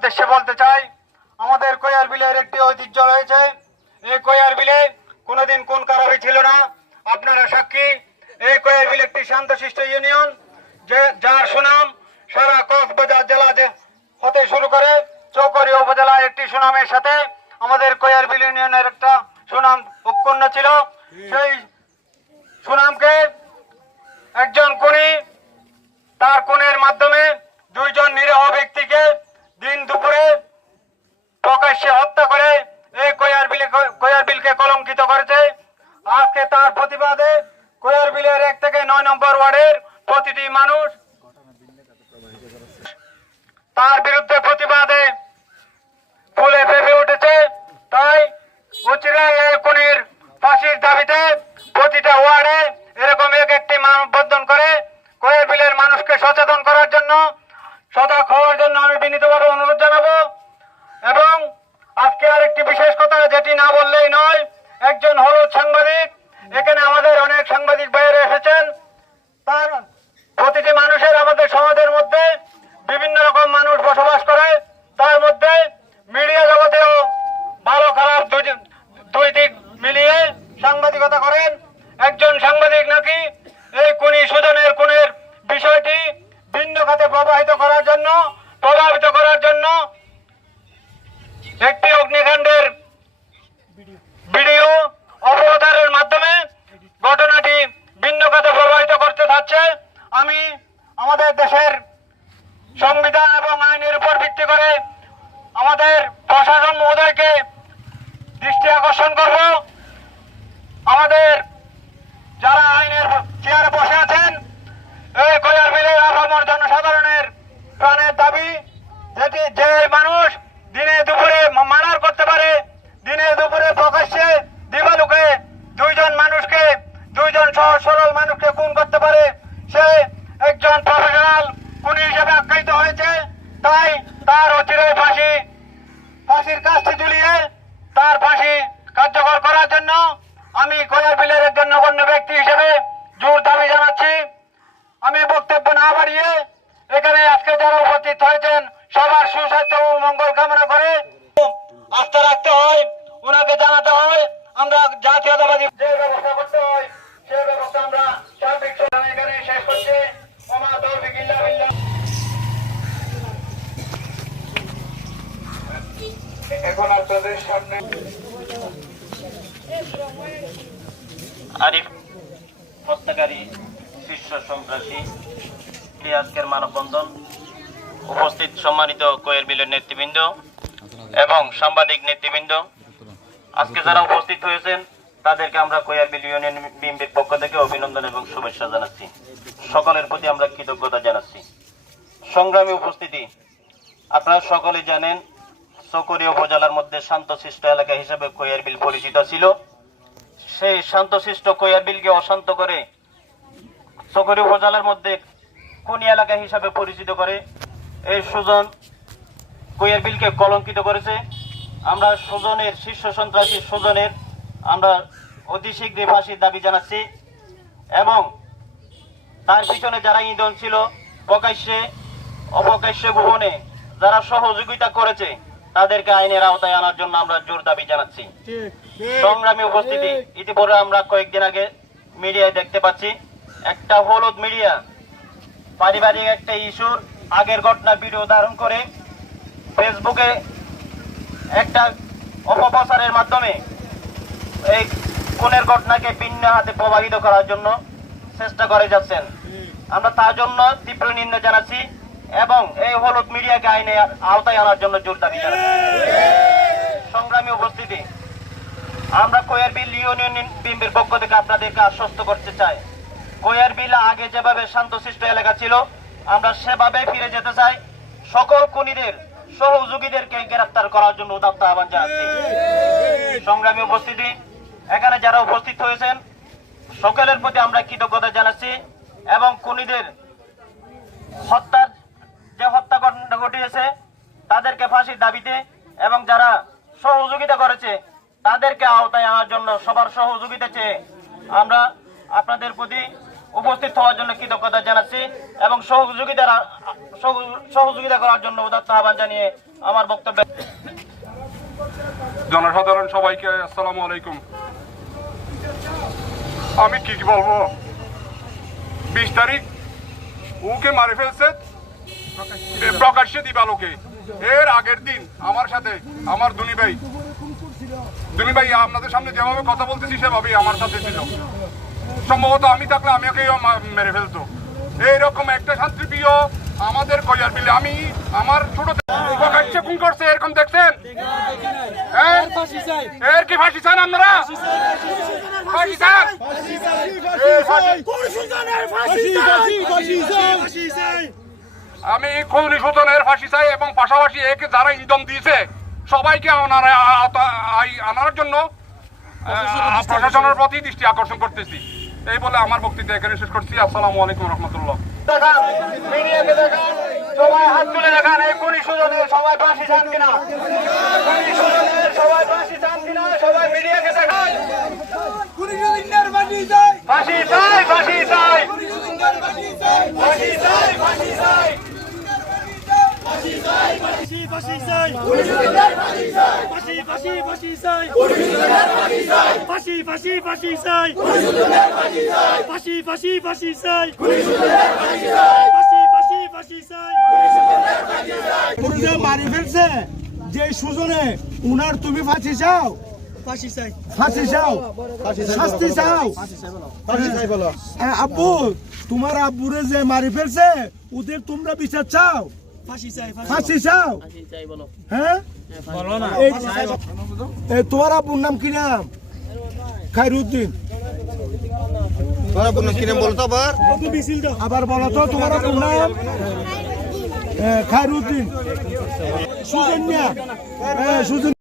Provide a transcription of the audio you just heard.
উদ্দেশ্যে বলতে চাই, আমাদের কয়ার বিলের একটি ঐতিহ্য রয়েছে। এই কয়ার বিলে কোনোদিন কোন কারণে ছিল না। আপনারা সাক্ষী, এই কয়ার বিল একটি শান্তশিষ্ট ইউনিয়ন, যে যার সুনাম সারা কক্সবাজার জেলা হতে শুরু করে চৌকরি উপজেলা একটি সুনামের সাথে আমাদের কয়ার বিল ইউনিয়নের একটা সুনাম উৎপন্ন ছিল। সেই সুনামকে একজন কোনি তার কোণের মাধ্যমে দুইজন নিরীহ ব্যক্তিকে দিন দুপুরে প্রকাশ্যে হত্যা করে এই কয়ার বিল কয়ার বিলকে কলঙ্কিত করেছে। আজকে তার প্রতিবাদে কয়ার বিলের এক থেকে নয় নম্বর ওয়ার্ডের প্রতিটি মানুষ তার বিরুদ্ধে প্রতিবাদে ফুলে ফেপে উঠেছে তাই উচিরাই এই খুনির ফাঁসির দাবিতে প্রতিটা ওয়ার্ডে এরকম এক একটি মানববন্ধন করে কয়ের বিলের মানুষকে সচেতন করার জন্য সজাগ হওয়ার জন্য আমি বিনীতভাবে অনুরোধ জানাব এবং আজকে আরেকটি বিশেষ কথা যেটি না বললেই নয় একজন হলুদ সাংবাদিক এখানে আমাদের অনেক সাংবাদিক বাইরে এসেছেন তার প্রতিটি মানুষের আমাদের সমাজের মধ্যে বিভিন্ন রকম মানুষ বসবাস করে তার মধ্যে মিডিয়া জগতেও ভালো খারাপ দুই- দুই দিক মিলিয়ে সাংবাদিকতা করেন একজন সাংবাদিক নাকি এই কুনি সুজনের কুনের বিষয়টি ভিন্ন খাতে প্রবাহিত করার জন্য প্রভাবিত করার জন্য একটি অগ্নিকাণ্ডের ভিডিও অবতারের মাধ্যমে ঘটনাটি ভিন্ন খাতে প্রবাহিত করতে চাচ্ছে আমি আমাদের দেশের সংবিধান এবং আইনের উপর ভিত্তি করে আমাদের প্রশাসন মহোদয়কে দৃষ্টি আকর্ষণ করব। আমাদের যারা আইনের চেয়ারে বসে আছেন এই কয়ার বিলের আপামর জনসাধারণের প্রাণের দাবি যেটি যে মানুষ দিনে দুপুরে মার্ডার করতে পারে দিনে দুপুরে প্রকাশ্যে দিবালুকে দুইজন মানুষকে দুইজন সহজ সরল মানুষকে খুন করতে পারে সে একজন প্রফেশনাল খুনি হিসেবে আখ্যায়িত হয়েছে তাই তার অচিরে ফাঁসি ফাঁসির কাজটি ঝুলিয়ে তার ফাঁসি কার্যকর করার জন্য আমি কয়ার বিলের একজন নগণ্য ব্যক্তি হিসেবে জোর দাবি জানাচ্ছি। আমি বক্তব্য না বাড়িয়ে এখানে আজকে যারা উপস্থিত হয়েছেন, সবার সুস্বাস্থ্য ও মঙ্গল কামনা করে আস্থা রাখতে হয়, ওনাকে জানাতে হয়, আমরা জাতীয়তাবাদী যে ব্যবস্থা করতে হয় সেই ব্যবস্থা আমরা এখানে শেষ করছি। বিল্লাহ। এখন আপনাদের সামনে আরিফ, হত্যাকারী, শীর্ষ সন্ত্রাসী আজকের মানববন্ধন, উপস্থিত সম্মানিত কোয়ের বিলের নেতৃবৃন্দ এবং সাংবাদিক নেতৃবৃন্দ। আজকে যারা উপস্থিত হয়েছেন, তাদেরকে আমরা কোয়ার বিল ইউনিয়ন বিএমপির পক্ষ থেকে অভিনন্দন এবং শুভেচ্ছা জানাচ্ছি। সকলের প্রতি আমরা কৃতজ্ঞতা জানাচ্ছি। সংগ্রামী উপস্থিতি, আপনারা সকলে জানেন চকরি উপজেলার মধ্যে শান্তশিষ্ট এলাকা হিসেবে কোয়ার বিল পরিচিত ছিল। সেই শান্তশিষ্ট কোয়ার বিলকে অশান্ত করে চকরি উপজেলার মধ্যে কোন এলাকা হিসাবে পরিচিত করে। এই সুজন কোয়ার বিলকে কলঙ্কিত করেছে। আমরা সুজনের, শীর্ষ সন্ত্রাসী সুজনের আমরা অতি শীঘ্রই ফাঁসির দাবি জানাচ্ছি এবং তার পিছনে যারা ইন্ধন ছিল প্রকাশ্যে অপ্রকাশ্যে ভুবনে যারা সহযোগিতা করেছে তাদেরকে আইনের আওতায় আনার জন্য আমরা জোর দাবি জানাচ্ছি। সংগ্রামী উপস্থিতি ইতিপূর্বে আমরা কয়েকদিন আগে মিডিয়ায় দেখতে পাচ্ছি একটা হলুদ মিডিয়া পারিবারিক একটা ইস্যুর আগের ঘটনা ভিডিও ধারণ করে ফেসবুকে একটা অপপ্রচারের মাধ্যমে এই কোনের ঘটনাকে ভিন্ন হাতে প্রভাবিত করার জন্য চেষ্টা করে যাচ্ছেন। আমরা তার জন্য তীব্র নিন্দা জানাচ্ছি। এবং এই হলুদ মিডিয়াকে আইনে আওতায় আনার জন্য জোর দাবি সংগ্রামী উপস্থিতি আমরা কোয়ার বিল ইউনিয়ন বিএমপির পক্ষ থেকে আপনাদেরকে আশ্বস্ত করতে চাই। কোয়ার বিল আগে যেভাবে শান্তশিষ্ট এলাকা ছিল আমরা সেভাবে ফিরে যেতে চাই। সকল খুনিদের সহযোগীদেরকে গ্রেফতার করার জন্য উদাত্ত আহ্বান জানাচ্ছি। সংগ্রামী উপস্থিতি এখানে যারা উপস্থিত হয়েছেন সকলের প্রতি আমরা কৃতজ্ঞতা জানাচ্ছি এবং খুনিদের হত্যার যে হত্যা ঘটনা ঘটিয়েছে, তাদেরকে ফাঁসির দাবিতে এবং যারা সহযোগিতা করেছে, তাদেরকে আওতায় আনার জন্য সবার সহযোগিতা চেয়ে আমরা আপনাদের প্রতি উপস্থিত হওয়ার জন্য কৃতজ্ঞতা জানাচ্ছি এবং সহযোগিতা সহযোগিতা করার জন্য উদাত্ত আহ্বান জানিয়ে আমার বক্তব্য জনসাধারণ সবাইকে আসসালামু আলাইকুম। আমি কি বলব? বিশ তারিখ ওকে মারে ফেলছে প্রকাশ্যে দিবালোকে এর আগের দিন আমার সাথে আমার দুনি ভাই। দুনি ভাই আপনাদের সামনে যেভাবে কথা বলতেছি সেভাবেই আমার সাথে ছিল। সম্ভবত আমি থাকলে আমি ওকে মেরে ফেলতো। এইরকম একটা শান্তি শান্তিপ্রিয় আমাদের কয়ার বিলে। আমি আমার ছোট প্রকাশ্যে খুন করছে এরকম দেখছেন? হ্যাঁ? এর কি ফাঁসি চান আপনারা? ফাঁসি চান? ফাঁসি- আমি খুনি সুতনের ফাঁসি চাই এবং পাশাপাশি একে যারা ইন্ধন দিয়েছে সবাইকে আনার আনার জন্য প্রশাসনের প্রতি দৃষ্টি আকর্ষণ করতেছি। এই বলে আমার বক্তৃতা এখানে শেষ করছি। আসসালামু আলাইকুম রহমতুল্লাহ। দেখান মিডিয়াকে দেখান সবাই হাত তুলে দেখান এই কোনি সুজনের সবাই ফাঁসি চান কিনা? সুজনের সবাই ফাঁসি চান কিনা? সবাই মিডিয়াকে দেখান। ফাঁসি চাই ফাঁসি চাই ফাঁসি চাই ফাঁসি চাই ফাঁসি মারি ফেলছে যে সুজনে উনার তুমি ফাঁসি চাও ফাঁসি চাই ফাঁসি চাও শাস্তি চাও হ্যাঁ, আব্বু তোমার আব্বুরে যে মারি ফেলছে ওদের তোমরা বিচার চাও ফাঁসি চাও? হ্যাঁ? এই তোমার আব্বুর নাম কি নাম? খাইরুদ্দিন মিছিল দাও আবার? বলো তো তোমার আব্বুর নাম? হ্যাঁ, খাইরুদ্দিন সুজন্যা হ্যাঁ সুজন